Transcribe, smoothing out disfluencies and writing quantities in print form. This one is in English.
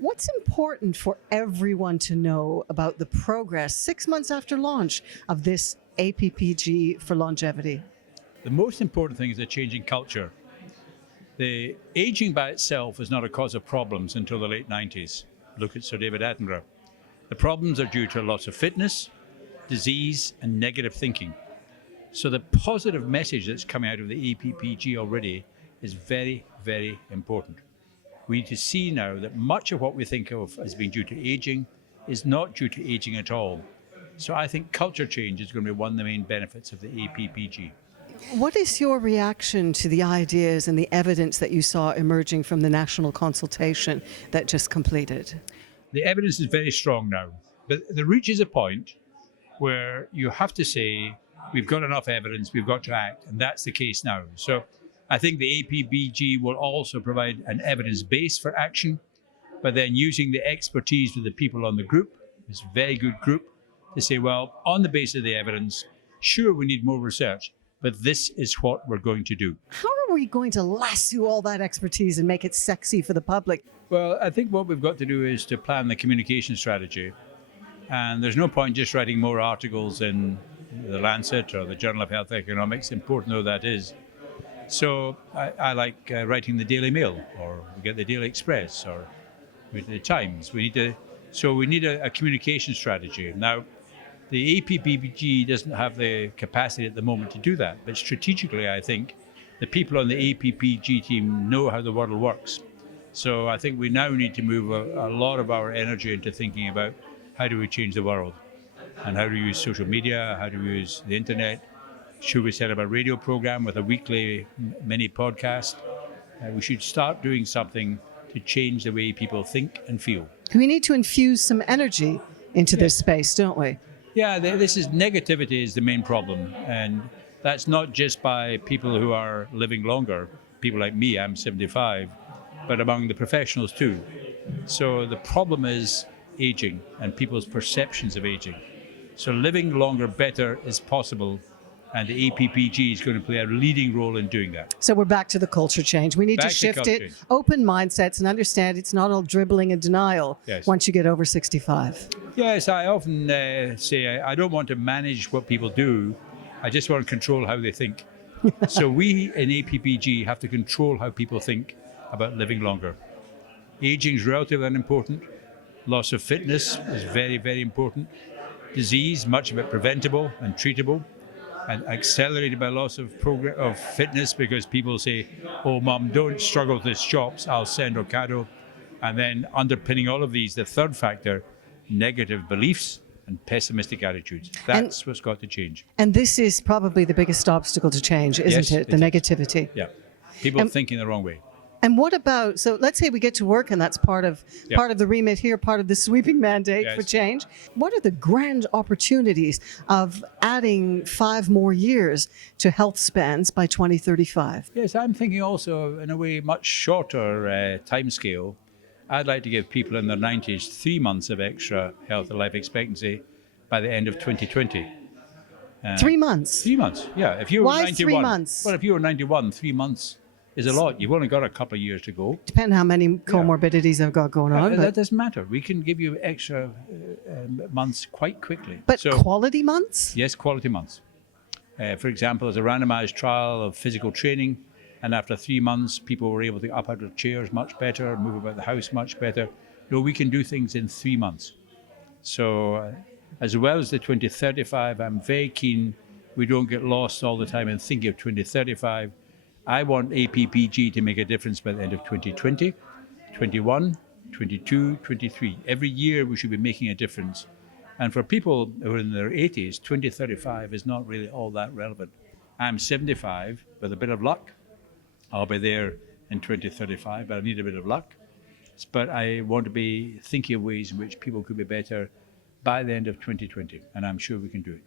What's important for everyone to know about the progress 6 months after launch of this APPG for longevity? The most important thing is a change in culture. The aging by itself is not a cause of problems until the late 90s. Look at Sir David Attenborough. The problems are due to loss of fitness, disease, and negative thinking. So the positive message that's coming out of the APPG already is very, very important. We need to see now that much of what we think of as being due to aging is not due to aging at all. So I think culture change is going to be one of the main benefits of the APPG. What is your reaction to the ideas and the evidence that you saw emerging from the national consultation that just completed? The evidence is very strong now, but there reaches a point where you have to say, we've got enough evidence, we've got to act, and that's the case now. So I think the APPG will also provide an evidence base for action, but then using the expertise of the people on the group, this very good group, to say, well, on the basis of the evidence, sure, we need more research, but this is what we're going to do. How are we going to lasso all that expertise and make it sexy for the public? Well, I think what we've got to do is to plan the communication strategy. And there's no point just writing more articles in the Lancet or the Journal of Health Economics, important though that is. So I like writing the Daily Mail, or we get the Daily Express, or the Times. We need a communication strategy. Now, the APPG doesn't have the capacity at the moment to do that, but strategically, I think the people on the APPG team know how the world works. So I think we now need to move a lot of our energy into thinking about how do we change the world, and how do we use social media, how do we use the internet. Should we set up a radio program with a weekly mini podcast? We should start doing something to change the way people think and feel. We need to infuse some energy into this space, don't we? Yeah, negativity is the main problem. And that's not just by people who are living longer, people like me, I'm 75, but among the professionals too. So the problem is aging and people's perceptions of aging. So living longer better is possible, and the APPG is going to play a leading role in doing that. So we're back to the culture change. We need to shift it, open mindsets, and understand it's not all dribbling and denial once you get over 65. Yes, I often say I don't want to manage what people do. I just want to control how they think. So we in APPG have to control how people think about living longer. Aging is relatively unimportant. Loss of fitness is very, very important. Disease, much of it preventable and treatable, and accelerated by loss of fitness, because people say, oh, Mum, don't struggle with the shops, I'll send Ocado. And then underpinning all of these, the third factor, negative beliefs and pessimistic attitudes. That's what's got to change. And this is probably the biggest obstacle to change, isn't it? The negativity. Yeah. People thinking the wrong way. And what about, so let's say we get to work, and that's part of the remit here, part of the sweeping mandate for change. What are the grand opportunities of adding 5 more years to health spans by 2035? Yes, I'm thinking also in a way much shorter timescale. I'd like to give people in their 90s 3 months of extra health and life expectancy by the end of 2020. 3 months? 3 months, yeah. If you were Why 91, 3 months? Well, if you were 91, 3 months is a lot. You've only got a couple of years to go. Depending how many comorbidities I've got going on. That doesn't matter. We can give you extra months quite quickly. But quality months? Yes, quality months. For example, there's a randomized trial of physical training, and after 3 months, people were able to up out of chairs much better, move about the house much better. No, we can do things in 3 months. So as well as the 2035, I'm very keen we don't get lost all the time in thinking of 2035. I want APPG to make a difference by the end of 2020, 21, 22, 23. Every year we should be making a difference. And for people who are in their 80s, 2035 is not really all that relevant. I'm 75, with a bit of luck. I'll be there in 2035, but I need a bit of luck. But I want to be thinking of ways in which people could be better by the end of 2020, and I'm sure we can do it.